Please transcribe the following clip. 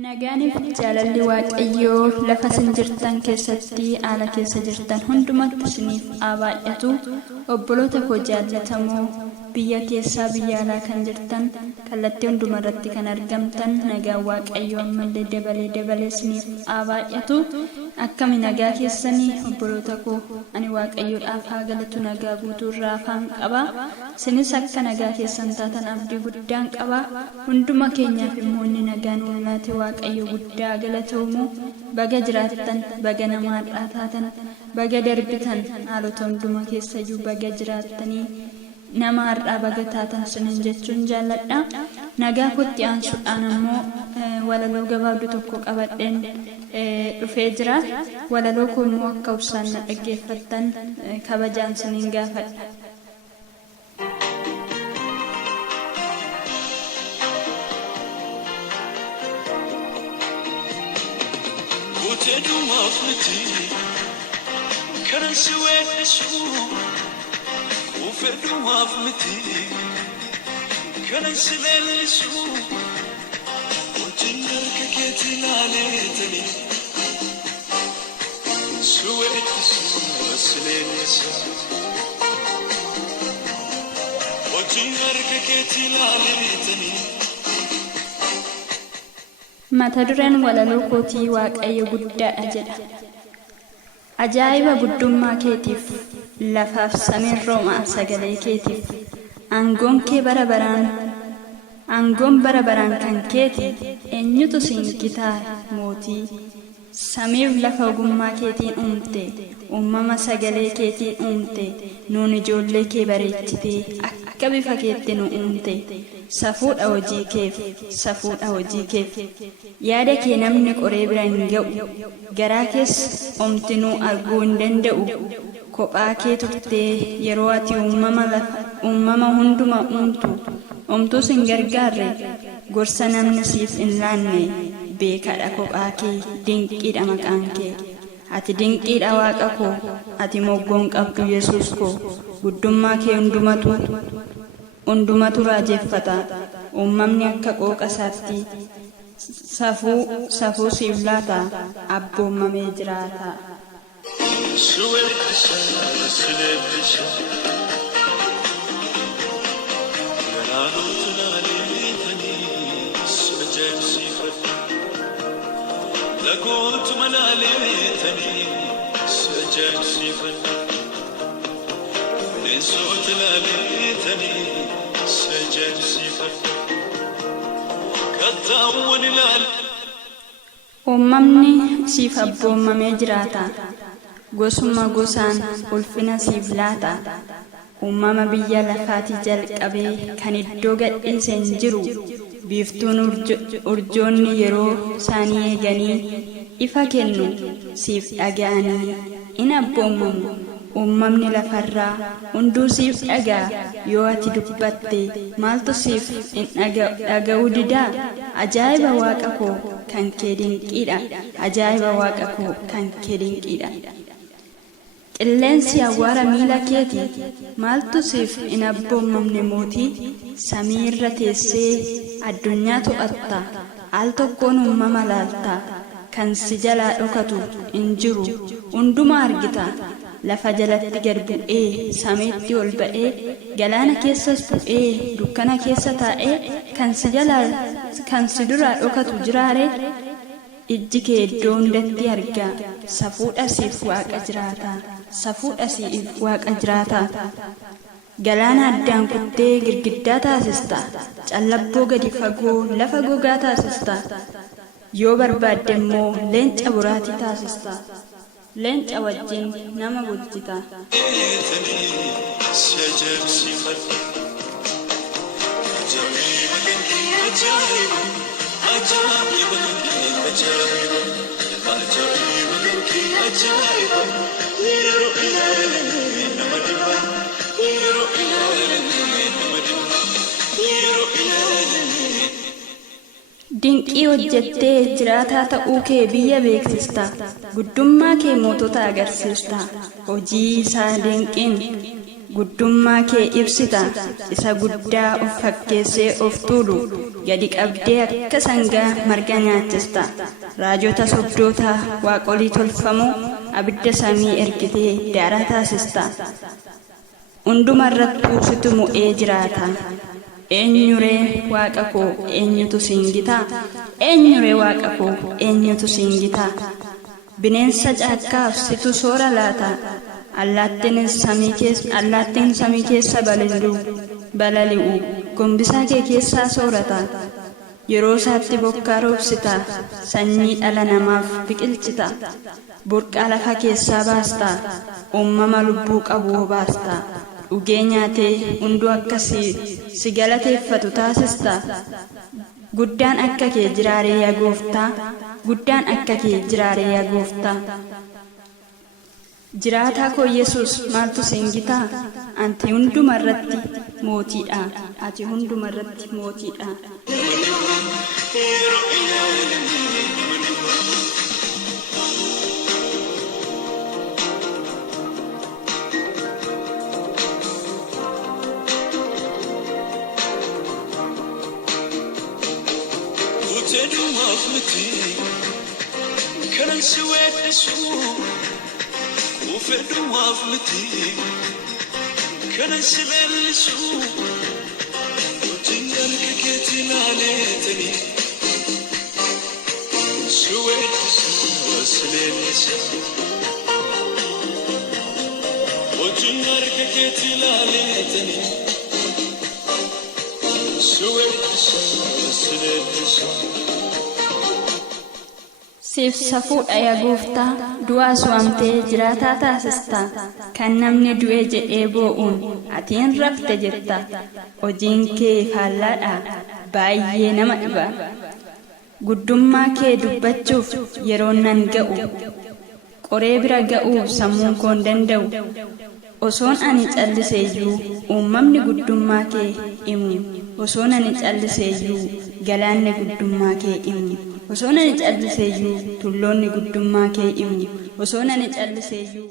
Nagaaniif jaalalli waaqayyoo lafa isin jirtan keessatti ala keessa jirtan hundumatti isiniif haa baay'atu. Obboloota koo jaallatamoo biyya keessaa biyya alaa kan jirtan kallattii hundumarratti kan argamtan nagaan waaqayyoo ammallee dabalee isiniif haa baay'atu. Akkami nagaa keessanii obboloota koo? Ani waaqayyoodhaaf haa galatu, nagaa guutuurraa afaan qaba. Isinis akka nagaa keessan taatan abdii guddaan qaba. Hunduma keenyaaf immoo inni nagaan laate waaqayyo guddaa galatoomu. Baga jiraattan, baga namaadhaa taatan, baga darbitan haalota hunduma keessayyuu baga jiraattanii nama har'aa baga taatan isiniin jechuun jaalladha. Nagaa kootti aansuudhaan ammoo walaloo gabaabduu tokko qabadheen dhufee jira. Walaloo koo immoo akka obsaan na dhaggeeffattan kabajaan isiniin gaafadha. Utedumaaf miti kanan si weedhisu, ufedumaaf miti kanan si leellisu, wajjin harka keetti ilaaleetani si weedhisu si leellisa, wajjin harka keetti ilaaleetani. Mata dureen walaloo kootii waaqayyo guddaadha jedha. Ajaa'iba guddummaa keetiif lafaaf samiin roomaa sagalee keetiif aangoon kee bara baraan kan keeti eenyutu siin gitaa mootii. Samiif lafa ogummaa keetiin uumte, uumama sagalee keetiin uumte, nuun ijoollee kee bareechitee akka bifa keetti nu uumte. Safuudha hojii keef yaada kee namni qoree bira hin ga'u, garaa kees omtinuu arguu hin danda'u. Kophaa kee turtee yeroo ati uumama hunduma uumtus hin gargaarre, gorsa namni siif hin laanne. Beekadha kophaa kee, dinqiidha maqaan kee. Ati dinqiidha waaqa koo, ati moggoon qabdu Yesuus koo. Guddummaa kee hundumatu raajeffata. Uumamni akka qooqa isaatti safuu siif laata, abboomamee jiraata. لقوت ملاليتني سجل سيفن لنسوت لاليتني سجل سيفن كالتاون لال. Uumamni siif abboomamee jiraata, gosuma gosaan ulfina siif laata. Uumama biyya lafaatii jalqabee kan iddoo gadhiise hin jiru. Biiftuun urjoonni yeroo isaanii eeganii ifa kennu siif dhaga'anii in abboomamu. Uumamni lafarraa hunduu siif dhaga'a yoo ati dubbatte maaltu siif hin dhaga'uu didaa. Ajaa'iba waaqa koo kan kee dinqiidha, ajaa'iba waaqa koo kan kee dinqiidha. Qilleensi awwaara miila keeti maaltu siif hin abboomamne mootii. Samii irra teessee addunyaa to'atta, al tokkoon uumama laalta. Kan si jalaa dhokatu hin jiru hunduma argita. Lafa jalatti gad bu'ee samiitti ol ba'ee galaana keessas bu'ee dukkana keessa taa'ee kan si duraa dhokatu jiraare. Ijji kee iddoo hundatti arga. Safuudha siif waaqa jiraata. Galaana addaan kuttee girgiddaa taasista, callabboo gadi fagoo lafa gogaa taasista. Yoo barbaadde immoo leenca boraatii taasista, leenca wajjin nama bulchita. Dinqii hojjettee jiraataa ta'uu kee biyya beeksista. Guddummaa kee mootota agarsiista. Hojii isaa dinqiin guddummaa kee ibsita isa guddaa of fakkeessee of tuulu gadi qabdee akka sangaa marga nyaachista raajota sobdoota waaqolii tolfamoo abidda samii ergitee daaraa taasista hundumarrattuu situ mo'ee jiraata eenyuree waaqa koo eenyutu singita eenyuree waaqa koo eenyutu singita bineensa caakkaaf situ soora laata allaattiin samii keessa balali'u gombisaa kee keessaa soorata yeroo isaatti bokkaa roobsita sanyii dhala namaaf biqilchita burqaa lafa keessaa baasta uumama lubbuu qabu baasta dhugee nyaatee hunduu akkasii si galateeffatu taasista guddaan akka kee jiraaree yaa gooftaa guddaan akka kee jiraaree yaa gooftaa jiraataa koo Yesuus maaltu singita ati hundumarratti mootiidha ati hundumarratti mootiidha Kanan si weeddisu fedhumaaf miti kanan si leellisu hojiin harka keetii ilaaleetanii si weeddisu si leellisa hojiin harka keetii ilaaleetanii si weeddisu si leellisa siif safuudha yaa gooftaa du'aas waamtee jiraataa taasista kan namni du'e jedhee boo'uun atiin rafte jetta hojiin kee faallaadha baay'ee nama dhiba guddummaa kee dubbachuuf yeroon nan ga'u qoree bira ga'uuf sammuun koon danda'u osoon ani calliseeyyuu uumamni guddummaa kee himu osoon ani calliseeyyuu galaanni guddummaa kee himu osoon ani calliseeyyuu tulloonni guddummaa kee himu osoon ani calliseeyyuu